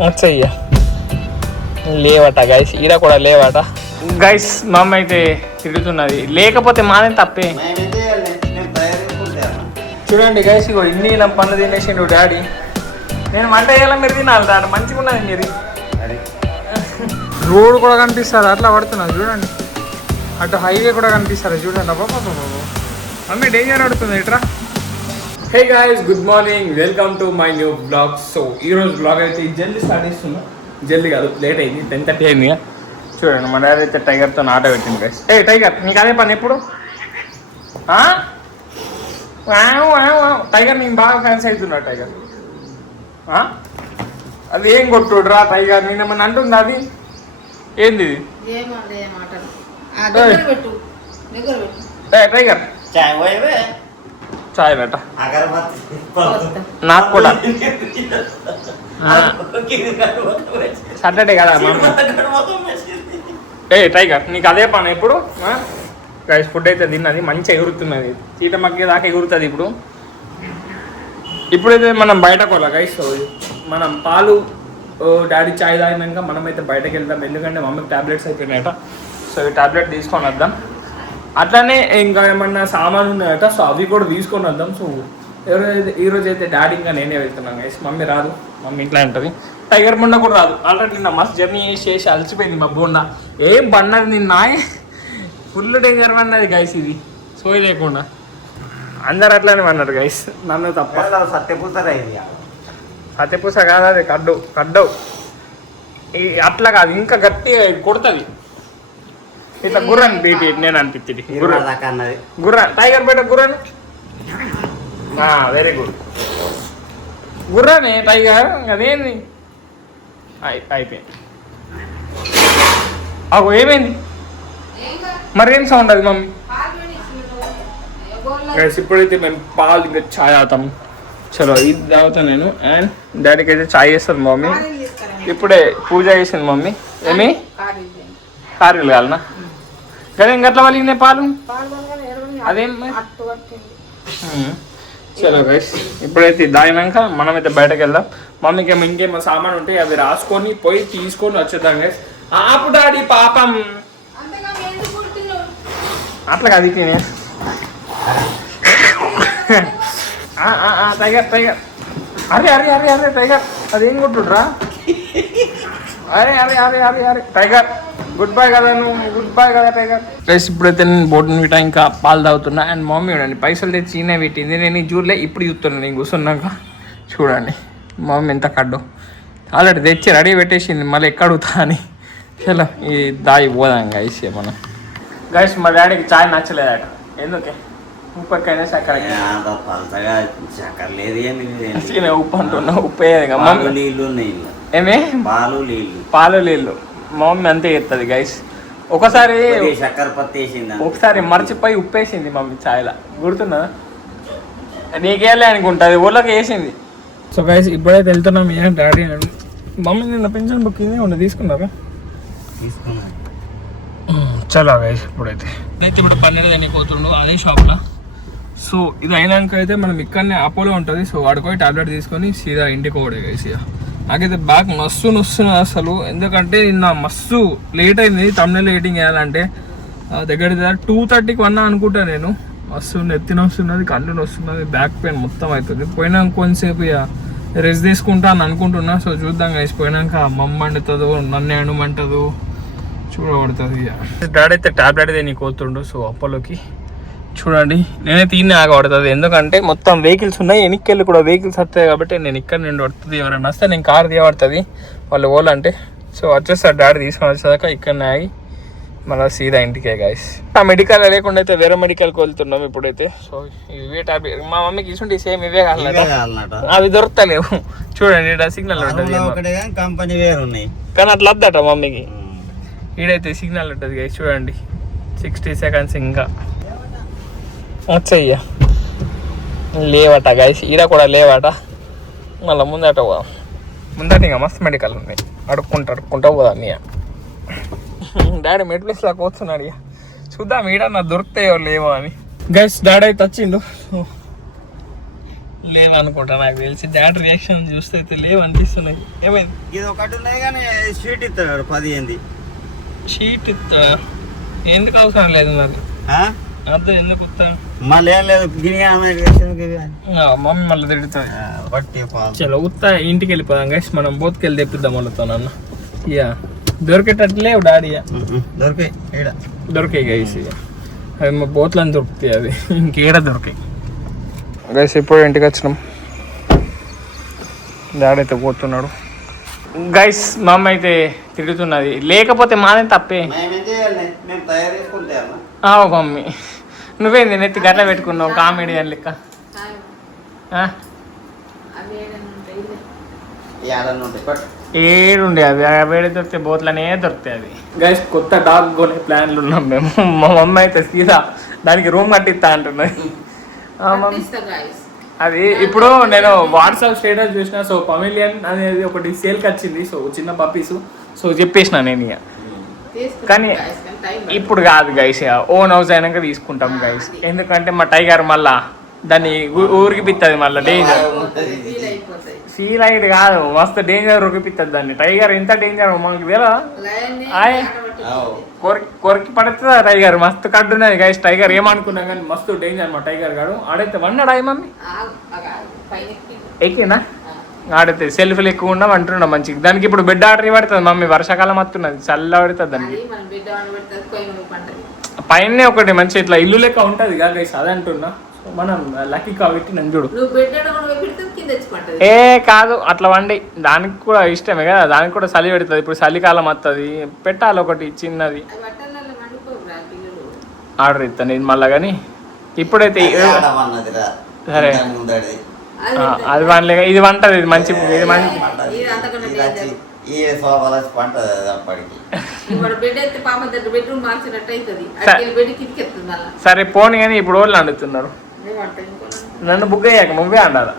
వచ్చయ్యా లేవట guys, ఈడ కూడా లేవట guys. మా అమ్మ అయితే తిరుగుతున్నది, లేకపోతే మాదే తప్పే. చూడండి గైస్, ఇగో ఇన్ని పనులు తినేసిండు డాడీ. నేను వంట చేయాలి, మీరు తినాలి డాడీ. మంచిగా ఉన్నది మీరు. రోడ్ కూడా కనిపిస్తుంది, అట్లా పడుతున్నది చూడండి. అటు హైవే కూడా కనిపిస్తుంది చూడండి. బాబా మమ్మీ డేంజర్ ఆడుతుంది ఇట్రా. Hey guys, good morning, welcome to my new blog. So ఈరోజు బ్లాగ్ అయితే జల్దీ స్టార్ట్ చేస్తున్నా. జల్దీ కాదు, లేట్ అయింది, 10:30 అయింది. చూడండి మా డాడీ అయితే టైగర్తో ఆట పెట్టింది గైస్. ఏ టైగర్, నీకు అదే పని ఎప్పుడు? టైగర్ నేను బాగా ఫ్యాన్స్ అవుతున్నా. టైగర్ అది ఏం కొట్టుడురా టైగర్? నేనేమన్నా అంటుంది అది? ఏంది టైగర్? చాయ్ బెట నాకు కూడా సాటర్డే కదా. ఏ టైగర్, నీకు అదే పని ఎప్పుడు? గైస్ ఫుడ్ అయితే తిన్నది, మంచిగా ఎగురుతున్నది, చీట మగ్గే దాకా ఎగురుతుంది. ఇప్పుడైతే మనం బయటకు వెళ్ళా గైస్. మనం పాలు డాడీ చాయ్ తాగినాక మనమైతే బయటకు వెళ్తాం, ఎందుకంటే మమ్మీకి టాబ్లెట్స్ అయిపోయినాయట. సో ఈ టాబ్లెట్ తీసుకొని వద్దాం. అట్లానే ఇంకా ఏమన్నా సామాన్లు ఉన్నాయట, సో అవి కూడా తీసుకొని వద్దాం. సో ఈరోజు అయితే డాడీ ఇంకా నేనే వెళ్తున్నాను గైస్. మమ్మీ రాదు, మమ్మీ ఇంట్లో ఉంటుంది. టైగర్ బొండ కూడా రాదు. ఆల్రెడీ నిన్న మస్తు జర్నీ చేసి అలసిపోయింది మా బొండ. ఏం బండది నిన్న, ఫుల్ డేంజర్ అన్నది గైస్. ఇది సోయి లేకుండా అందరు అట్లానే అన్నారు గైస్, నన్ను తప్ప. సత్యపూస కాదు, అది కడ్డవు. అట్లా కాదు, ఇంకా గట్టిగా కొడుతుంది. ఇట్లా గుర్రాన్ని బీటి నేను అనిపించింది. గుర్రా టైగర్ బయట గుర్రాన్ని. వెరీ గుడ్ గుర్రానే టైగర్. అదేంది అయిపోయింది. అగో ఏమైంది మరి? ఏం సౌండ్ అది మమ్మీ? ఇప్పుడైతే మేము పాలు ఇంకా ఛాయ్ తాగుతాం. చలో ఇది తాగుతాను నేను. అండ్ డాడీకి అయితే ఛాయ్ చేస్తుంది మమ్మీ. ఇప్పుడే పూజ చేసింది మమ్మీ. ఏమి కారీలు కాలనా? కదా ఇంకట్లా వాళ్ళ పాలు అదేం. చలో గైస్, ఇప్పుడైతే దాగినాక మనమైతే బయటకు వెళ్దాం. మమ్మీకి ఇంకేమో సామాన్ ఉంటే అవి రాసుకొని పోయి తీసుకొని వచ్చేద్దాం గైస్. ఆపు డాడీ పాపం. అట్లా కాదు టైగర్ టైగర్. అరే అరే అరే అరే టైగర్, అదేం కొట్టుడ్రా? అరే అరే అరే అరే అరే టైగర్, గుడ్ బై కదా నువ్వు, గుడ్ బై కదా టైగర్. ప్లస్ ఇప్పుడైతే నేను బోర్డు వీటా ఇంకా పాలు తాగుతున్నా. అండ్ మమ్మీ చూడండి పైసలు తెచ్చి ఈయన పెట్టింది. నేను ఈ చూడలే, ఇప్పుడు చూస్తున్నాను నేను కూర్చున్నాక. చూడండి మమ్మీ ఎంత కడ్డు, ఆల్రెడీ తెచ్చి రెడీ పెట్టేసింది, మళ్ళీ ఎక్కడుతా అని. చలో ఈ దాయి పోదాం గైస్. మనం గైస్ మా డాడీకి చాయ్ నచ్చలేదట. ఎందుకే? ఉప్పు ఎక్కడైనా చక్కెర ఉప్పు అంటున్నా. ఉప్పు ఏమే పాలు నీళ్ళు. మా మమ్మీ అంతే చేస్తుంది గైస్. ఒకసారి మర్చిపోయి ఉప్పేసింది మమ్మీ చాయ్లా, గుర్తున్నా? నీకేలే అనుకుంటుంది, ఊళ్ళోకి వేసింది. సో గైస్ ఇప్పుడైతే వెళ్తున్నాం. ఏం డాడీ మమ్మీ నిన్న పెన్షన్ బుక్ ఉంది, తీసుకున్నారా? చలో గైస్ ఇప్పుడైతే ఇప్పుడు పన్నీర్ తినిపోతుండు అదే షాప్లో. సో ఇది అయినాక అయితే మనం ఇక్కడనే అపోలో ఉంటుంది. సో వాడుకొని టాబ్లెట్ తీసుకొని సీదా ఇంటికి పోవడే గైస్. నాకైతే బ్యాగ్ మస్తు నొస్తున్నది అసలు, ఎందుకంటే నిన్న మస్తు లేట్ అయింది తమిళ ఎడిటింగ్ వేయాలంటే. దగ్గర 2:30కి వన్నా అనుకుంటా నేను. మస్తు నెత్తి నొస్తున్నది, కళ్ళు నొస్తున్నది, బ్యాక్ పెయిన్ మొత్తం అవుతుంది. పోయినాక కొంతసేపు ఇక రెస్ట్ తీసుకుంటా అని అనుకుంటున్నా. సో చూద్దాం గైస్, పోయినాక మమ్మ వండుతుందో నన్ను వండుమంటుందో చూడబడుతుంది. డాడీ అయితే టాబ్లెట్ అయితే నీకు పోతుండు. సో అపోలోకి చూడండి, నేనే తీనే ఆగబడుతుంది, ఎందుకంటే మొత్తం వెహికల్స్ ఉన్నాయి. వెనక్కి కూడా వెహికల్స్ వస్తాయి కాబట్టి నేను ఇక్కడ నుండి పడుతుంది. ఎవరైనా వస్తే నేను కార్ తీయబడుతుంది వాళ్ళు పోవాలంటే. సో వచ్చేస్తారు డాడీ తీసుకొని వచ్చేదాకా ఇక్కడనే ఆగి మళ్ళీ సీదా ఇంటికే గైస్. ఆ మెడికల్ లేకుండా అయితే వేరే మెడికల్కి వెళ్తున్నాం ఇప్పుడైతే. సో ఇవే టాబ్లెట్ మా మమ్మీకి ఇస్తుంటే సేమ్ ఇవే కావాలన్నట, అవి దొరుకుతలేవు. చూడండి ఇక్కడ సిగ్నల్ ఉంటుంది కానీ అట్లా వద్దట మమ్మీకి. ఈడైతే సిగ్నల్ ఉంటుంది గైస్. చూడండి 60 seconds ఇంకా వచ్చయ్యా లేవట గైస్. ఈడ కూడా లేవట. మళ్ళీ ముందట పోదాం. ముందట ఇంకా మస్తు మెడికల్ ఉన్నాయి, అడుక్కుంటా పోదాం. ఇక డాడీ మెడ్ ప్లేస్ లాగా కూర్చున్నాడు. ఇక చూద్దాం ఈడ నా దొరుకుతాయో లేవో అని. గైస్ డాడీ అయితే వచ్చిండు. లేవు అనుకుంటా, నాకు తెలిసి డాడీ రియాక్షన్ చూస్తే అయితే లేవు అనిపిస్తున్నాయి. ఏమైంది? ఇది ఒకటి ఉన్నాయి కానీ షీట్ ఇస్తాడు 10 షీట్ ఇస్తా ఎందుకు అవసరం లేదు మరి అంత ఎందుకు ఇస్తాను మళ్ళీ ఏం లేదు మమ్మీ మళ్ళీ తిడుతుంది. చలో ఉత్తా ఇంటికి వెళ్ళిపోదాం గైస్, మనం బోత్కెళ్ళి తెప్పిద్దాం వాళ్ళతో అన్న. ఇక దొరికేటట్లేవు డాడీ, దొరికాయి గైస్. ఇక అవి మా బోట్లని దొరుకుతాయి, అవి ఇంకేడ దొరికాయి గైస్. ఇప్పుడు ఇంటికి వచ్చినాం, డాడీ అయితే పోతున్నాడు గైస్. మా అమ్మ అయితే తిడుతున్నది, లేకపోతే మాదే తప్పే. మమ్మీ నువ్వేంది నెత్తి గట్ల పెట్టుకున్నావు కామెడీ అని లెక్క. ఏడుండే అవి వేడి దొరికితే బోట్లనే దొరుకుతాయి అవి గైస్. కొత్త డాగ్ కొనే ప్లాన్లు ఉన్నాం మేము. మా మమ్మీ అయితే సీదా దానికి రూమ్ కట్టిస్తా అంటున్నది. అది ఇప్పుడు నేను వాట్సాప్ స్టేటస్ చూసిన, సో పమిలియన్ అనేది ఒకటి సేల్కి వచ్చింది, సో చిన్న పప్పీస్. సో చెప్పేసిన నేను ఇక, కానీ ఇప్పుడు కాదు గైస్, ఓన్ హౌస్ అయినాక తీసుకుంటాం గైస్. ఎందుకంటే మా టైగర్ మళ్ళా దాన్ని ఊరికి పిత్తది, మళ్ళీ డేంజర్ ఫీల్ అయ్యేది కాదు, మస్తు డేంజర్ ఉరికిపిస్తుంది దాన్ని. టైగర్ ఎంత డేంజర్ మనకి వేళ కొరికి పడుతుందా టైగర్, మస్తు కడ్డున్నది గైస్. టైగర్ ఏమనుకున్నా కానీ మస్తు డేంజర్ మా టైగర్ గారు. ఆడైతే వన్నాడా మమ్మీ ఎక్కిందా? ఆడితే సెల్ఫీలు ఎక్కువ ఉన్నాం అంటున్నాం మంచిగా. దానికి ఇప్పుడు బెడ్ ఆర్డర్ పడుతుంది మమ్మీ, వర్షాకాలం వస్తున్నది, చల్ల పడుతుంది దానికి. పైన ఒకటి మంచి ఇట్లా ఇల్లు లెక్క ఉంటుంది కదా గైస్, అదే అంటున్నా. మనం లక్కీ కాబట్టి నన్ను చూడు. ఏ కాదు అట్లా వండి, దానికి కూడా ఇష్టమే కదా, దానికి కూడా చలి పెడుతుంది. ఇప్పుడు చలికాలం వస్తుంది, పెట్టాలి ఒకటి చిన్నది. ఆర్డర్ ఇస్తాను నేను మళ్ళా, కానీ ఇప్పుడైతే సరే అది వండలే. ఇది వంటది, ఇది మంచి, ఇది మంచి. సరే పోనీ కానీ ఇప్పుడు వాళ్ళు వండుతున్నారు. నన్ను బుక్ అయ్యాక నువ్వే వండాలా?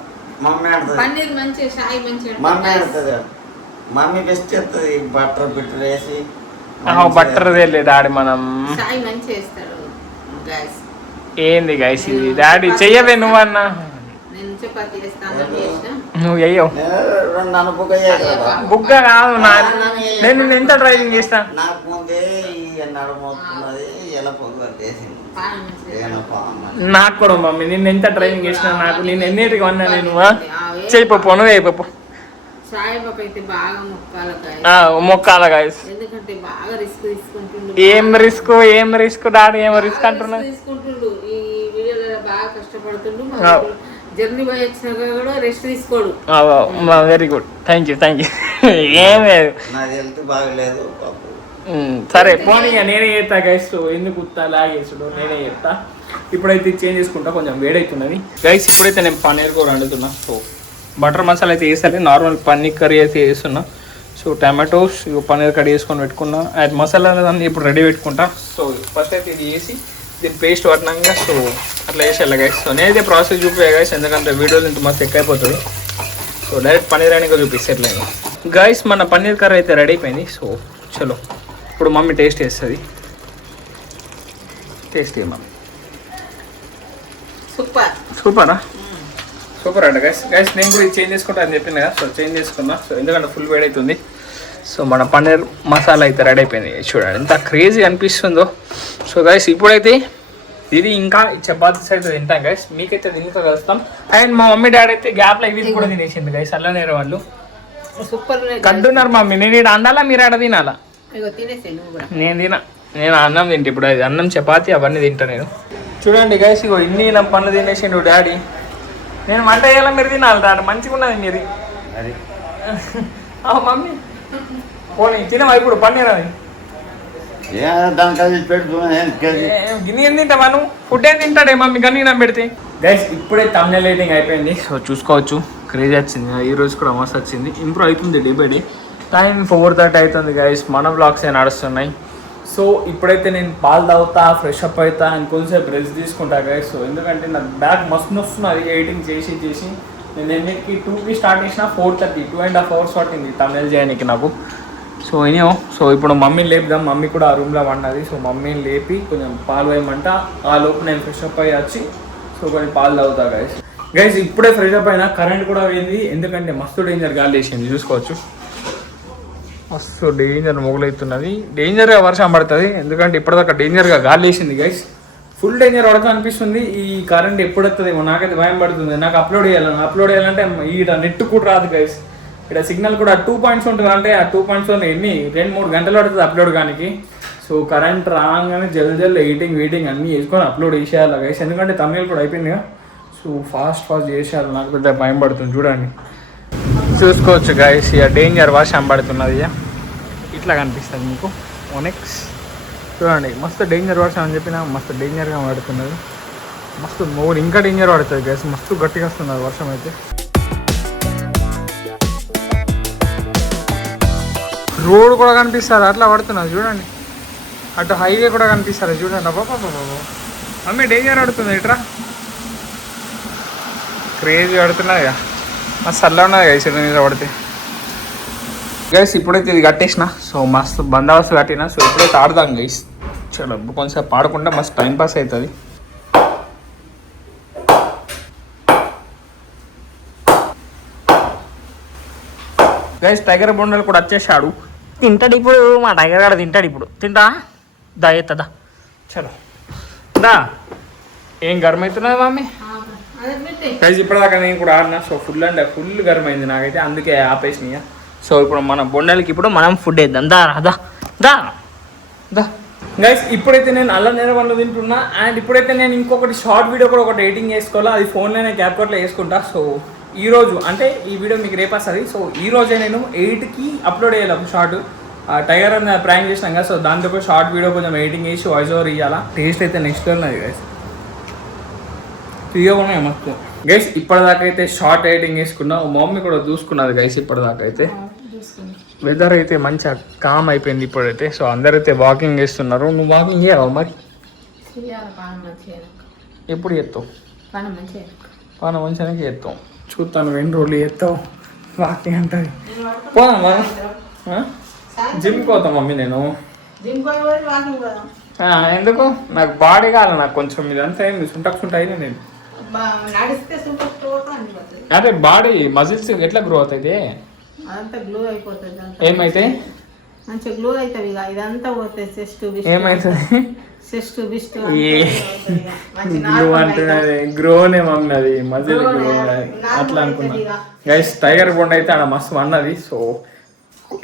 బట్టర్ వేయలే డాడీ, మనం ఏంది గైస్ ఇది డాడీ చెయ్యవే నువ్వన్నా. నువ్వు అయ్యో బుగ్గ కాదు, నేను ఎంత డ్రైవింగ్ చేస్తా. నాకు కూడా మమ్మీ నేను ఎంత డ్రైవింగ్ చేసినా, నాకు నేను ఎన్నిటికి వన్నా. నేను చేయిపో నువ్వు అయిపో మొక్కాల గాయస్. ఏం రిస్క్ డాడీ, ఏం రిస్క్ అంటున్నా. జర్నీ పోయి వచ్చినాక కూడా రెస్ట్ తీసుకోడు. Very good, thank you. ఏం లేదు, సరే పోనీ నేనే చేస్తా గైస్. ఎందుకు లాగేసుడు నేనే చెప్తా. ఇప్పుడైతే చేంజ్ చేసుకుంటా, కొంచెం వేడవుతున్నది గైస్. ఇప్పుడైతే నేను పన్నీర్ కూర వండుతున్నా. సో బటర్ మసాలా అయితే వేసాలి, నార్మల్ పన్నీర్ కర్రీ అయితే వేస్తున్నా. సో టమాటోస్ పన్నీర్ కర్రీ వేసుకొని పెట్టుకున్నా, అది మసాలా అన్నీ ఇప్పుడు రెడీ పెట్టుకుంటా. సో ఫస్ట్ అయితే ఇది వేసి దీని పేస్ట్ పట్టినాక సో అట్లా వేసేయాలి గైస్. సో నేనైతే ప్రాసెస్ చూపించా గైస్, ఎందుకంటే వీడియోలు ఇంత మస్తు ఎక్కువ అయిపోతుంది. సో డైరెక్ట్ పన్నీర్ అయినా చూపిస్తే గైస్. మన పన్నీర్ కర్రీ అయితే రెడీ అయిపోయింది. సో చలో ఇప్పుడు మమ్మీ టేస్ట్ చేస్తుంది. టేస్ట్ మమ్మీ సూపరా? సూపర్ అంట గైస్. నేను కూడా ఇది చేంజ్ చేసుకుంటా అని చెప్పింది కదా, సో చేంజ్ చేసుకున్నా. సో ఎందుకంటే ఫుల్ వేడి అవుతుంది. సో మన పన్నీర్ మసాలా అయితే రెడీ అయిపోయింది. చూడండి ఎంత క్రేజీ అనిపిస్తుందో. సో గైస్ ఇప్పుడైతే ఇది ఇంకా చపాతీస్ అయితే తింటాం గైస్, మీకైతే దీనితో కలుస్తాం. అండ్ మా మమ్మీ డాడీ అయితే గ్యాప్లో ఇవి కూడా తినేసింది గైస్, అల్లనేరు వాళ్ళు. సూపర్ కడ్డున్నారు మమ్మీ. నేను ఇక్కడ అండాలా, మీరు ఆడ తినాలా? నేను అన్నం తింటే ఇప్పుడు, అది అన్నం చపాతి అవన్నీ తింటా నేను. చూడండి గైస్, ఇగో ఇన్ని నా పనులు తినేసిండు డాడీ. నేను వంట చేయాలా, మీరు తినాలి డాడీ. మంచిగా ఉన్నది మీరు. మమ్మీ పోనీ తినవా ఇప్పుడు పన్నీర్? అది గిన్నె ఏం తింటావా నువ్వు? ఫుడ్ ఏం తింటాడే మమ్మీ గన్నీ పెడితే. గైస్ ఇప్పుడే థంబ్నెయిల్ ఎడిటింగ్ అయిపోయింది. సో చూసుకోవచ్చు, క్రేజ్ వచ్చింది. ఈ రోజు కూడా మస్తు వచ్చింది, ఇంప్రూవ్ అవుతుంది డే బై డే. టైం 4:30 అవుతుంది గైస్, మన బ్లాగ్స్ నడుస్తున్నాయి. సో ఇప్పుడైతే నేను పాలు తాగుతా, ఫ్రెష్ అప్ అవుతా, ఇంకొంచెం రెస్ట్ తీసుకుంటా గైస్. సో ఎందుకంటే నాకు బ్యాగ్ మస్తు వస్తున్నది ఎడిటింగ్ చేసి. నేను ఎన్నిటికి 2కి స్టార్ట్ చేసిన 4:30, 2.5 hours పట్టింది థంబ్నెయిల్ చేయడానికి నాకు. సో సో ఇప్పుడు మమ్మీని లేపుదాం. మమ్మీ కూడా ఆ రూమ్లో వండది. సో మమ్మీని లేపి కొంచెం పాలు వేయమంట. ఆ లోపు నేను ఫ్రెష్ అప్ అయ్యి వచ్చి సో కొన్ని పాలు తాగుతా గైస్. గైస్ ఇప్పుడే ఫ్రెష్ అప్ అయినా కరెంట్ కూడా పోయింది, ఎందుకంటే మస్తు డేంజర్ గాలి వేసింది చూసుకోవచ్చు. మస్తు డేంజర్ మొగలవుతున్నది, డేంజర్గా వర్షం పడుతుంది, ఎందుకంటే ఇప్పటిదాకా డేంజర్గా గాలి వేసింది గైస్. ఫుల్ డేంజర్ పడుతుంది అనిపిస్తుంది. ఈ కరెంట్ ఎప్పుడు వస్తుందేమో నాకైతే భయం పడుతుంది. నాకు అప్లోడ్ చేయాలంటే ఈడ నెట్ కూడా రాదు గైస్. ఇక్కడ సిగ్నల్ కూడా 2 పాయింట్స్ ఉంటుంది, అంటే ఆ 2 పాయింట్స్లో ఎన్ని 2-3 గంటలు పడుతుంది అప్లోడ్ కానీ. సో కరెంట్ రాగానే జల్ది ఎడిటింగ్ అన్నీ వేసుకొని అప్లోడ్ చేసేయాలి గైస్, ఎందుకంటే తమిళ కూడా అయిపోయిందిగా. సో ఫాస్ట్ చేసేయాలి, నాకు పెద్ద భయం పడుతుంది. చూడండి చూసుకోవచ్చు గైస్, ఇక డేంజర్ వర్షం పడుతున్నది. ఇట్లా కనిపిస్తుంది మీకు ఓనెక్స్. చూడండి మస్తు డేంజర్ వర్షం అని చెప్పిన మస్తు డేంజర్గా పడుతున్నది. మస్తు మోర్ ఇంకా డేంజర్ పడుతుంది గైస్, మస్తు గట్టిగా వస్తున్నది వర్షం అయితే. రోడ్ కూడా కనిపిస్తారు అట్లా పడుతున్నది చూడండి, అటు హైవే కూడా కనిపిస్తారు చూడండి. అబ్బా అమ్మే డేంజర్ పడుతుంది ఇట్రా, క్రేజీ పడుతున్నది. మస్తు చల్ల ఉన్నది గైస్ మీద పడితే. గైస్ ఇప్పుడైతే ఇది కట్టేసిన, సో మస్తు బందోబస్తు కట్టిన. సో ఇప్పుడైతే ఆడదాం గైస్, చలో కొంచెం పాడకుండా మస్తు టైం పాస్ అవుతుంది. గైస్ టైగర్ బొండలు కూడా వచ్చేసాడు, తింటాడు ఇప్పుడు. మా టైగర్ గారు తింటాడు ఇప్పుడు. తింటా దా ఎత్తదా, చలో దా. ఏం గర్మ అవుతున్నది మమ్మీ గైస్? ఇప్పటిదాకా నేను కూడా ఆడినా, సో ఫుల్ అంటే ఫుల్ గర్మ అయింది నాకైతే, అందుకే ఆపేసినాయి. సో ఇప్పుడు మన బొండలకి ఇప్పుడు మనం ఫుడ్ వేద్దాం. దా దా దా దా గైస్. ఇప్పుడైతే నేను అల్లం నేరవన్లు తింటున్నా, అండ్ ఇప్పుడైతే నేను ఇంకొకటి షార్ట్ వీడియో కూడా ఒకటి ఎడిటింగ్ చేసుకోవాలా, అది ఫోన్లోనే క్యాప్కట్లో వేసుకుంటా. సో ఈరోజు అంటే ఈ వీడియో మీకు రేపు వస్తుంది. సో ఈ రోజే నేను 8కి అప్లోడ్ చేయాలి ఒక షార్ట్. టైగర్ అని ప్రాంక్ చేసినాం కదా, సో దాంతో ఒక షార్ట్ వీడియో కొంచెం ఎడిటింగ్ చేసి వాయిస్ ఓవర్ ఇవ్వాలా. టేస్ట్ అయితే నెక్స్ట్ ఉన్నది గైస్, తీయకుండా మస్తు గైస్. ఇప్పటిదాకా అయితే షార్ట్ ఎడిటింగ్ వేసుకున్నా, మా మమ్మీ కూడా చూసుకున్నది గైస్. ఇప్పటిదాకా అయితే వెదర్ అయితే మంచిగా కామ్ అయిపోయింది ఇప్పుడైతే. సో అందరైతే వాకింగ్ చేస్తున్నారు. నువ్వు వాకింగ్ చేయవా మరి? ఎప్పుడు చేస్తావు? పాన మంచిగా చేస్తావు. చూస్తాను 2 రోజులు చేస్తావు వాకింగ్ అంటుంది. పోదాం మనం జిమ్కి పోతాం మమ్మీ. నేను ఎందుకు, నాకు బాడీ కావాలి, నాకు కొంచెం ఇదంతా అయింది సుంటకు అయినా నేను. అదే బాడీ మజిల్స్ ఎట్లా గ్రో అవుతుంది? ఏమైతే మంచిగా గ్లో అవుతుంది. ఇదంతా పోతుంది చెస్ట్ ఏమైతుంది? చెస్ట్ బిస్ట్ గ్లో అంటున్నది గ్రోనే మమ్మీ, అది మజిల్ గ్రో అట్లా అనుకున్నా గైస్. టైగర్ బొండ అయితే ఆడ మస్తు అన్నది. సో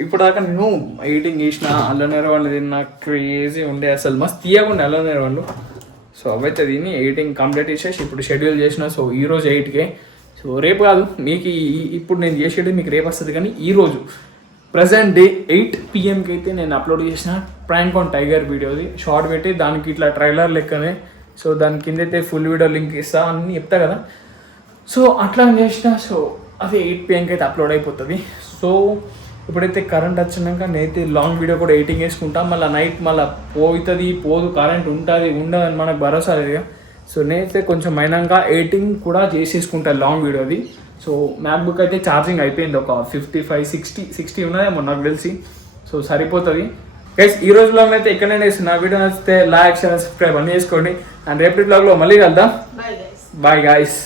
ఇప్పుడు దాకా నేను ఎడిటింగ్ చేసిన అల్లం నేరవాళ్ళు తిన్నా, క్రేజీ ఉండే అసలు మస్తు తీయకుండా అల్లం నేరవాళ్ళు. సో అవైతే దీన్ని ఎడిటింగ్ కంప్లీట్ చేసేసి ఇప్పుడు షెడ్యూల్ చేసిన. సో ఈరోజు 8కే, సో రేపు కాదు మీకు ఇప్పుడు నేను చేసేది మీకు రేపు వస్తుంది, కానీ ఈరోజు ప్రజెంట్ డే 8 PM అయితే నేను అప్లోడ్ చేసిన ప్రాంక్ ఆన్ టైగర్ వీడియోది షార్ట్ పెట్టి, దానికి ఇట్లా ట్రైలర్ లెక్కనే. సో దాని కింద అయితే ఫుల్ వీడియో లింక్ ఇస్తా అన్నీ చెప్తా కదా. సో అట్లా చేసిన. సో అది 8 PM అయితే అప్లోడ్ అయిపోతుంది. సో ఇప్పుడైతే కరెంట్ వచ్చినాక నేనైతే లాంగ్ వీడియో కూడా ఎడిటింగ్ వేసుకుంటా. మళ్ళీ నైట్ మళ్ళీ పోతుంది పోదు, కరెంట్ ఉంటుంది ఉండదని మనకు భరోసా లేదుగా. సో నేనైతే కొంచెం అయినాక ఎడిటింగ్ కూడా చేసేసుకుంటా లాంగ్ వీడియోది. సో మ్యాక్బుక్ అయితే ఛార్జింగ్ అయిపోయింది, ఒక 55-60 ఉన్నదేమో నాకు తెలిసి. సో సరిపోతుంది గైస్. ఈ రోజులో అయితే ఎక్కడైనా వేస్తున్నా. వీడియో నచ్చితే లైక్, షేర్, సబ్స్క్రైబ్ అన్నీ చేసుకోండి. అండ్ రేపటి బ్లాగ్లో మళ్ళీ కలుద్దాం. Bye guys.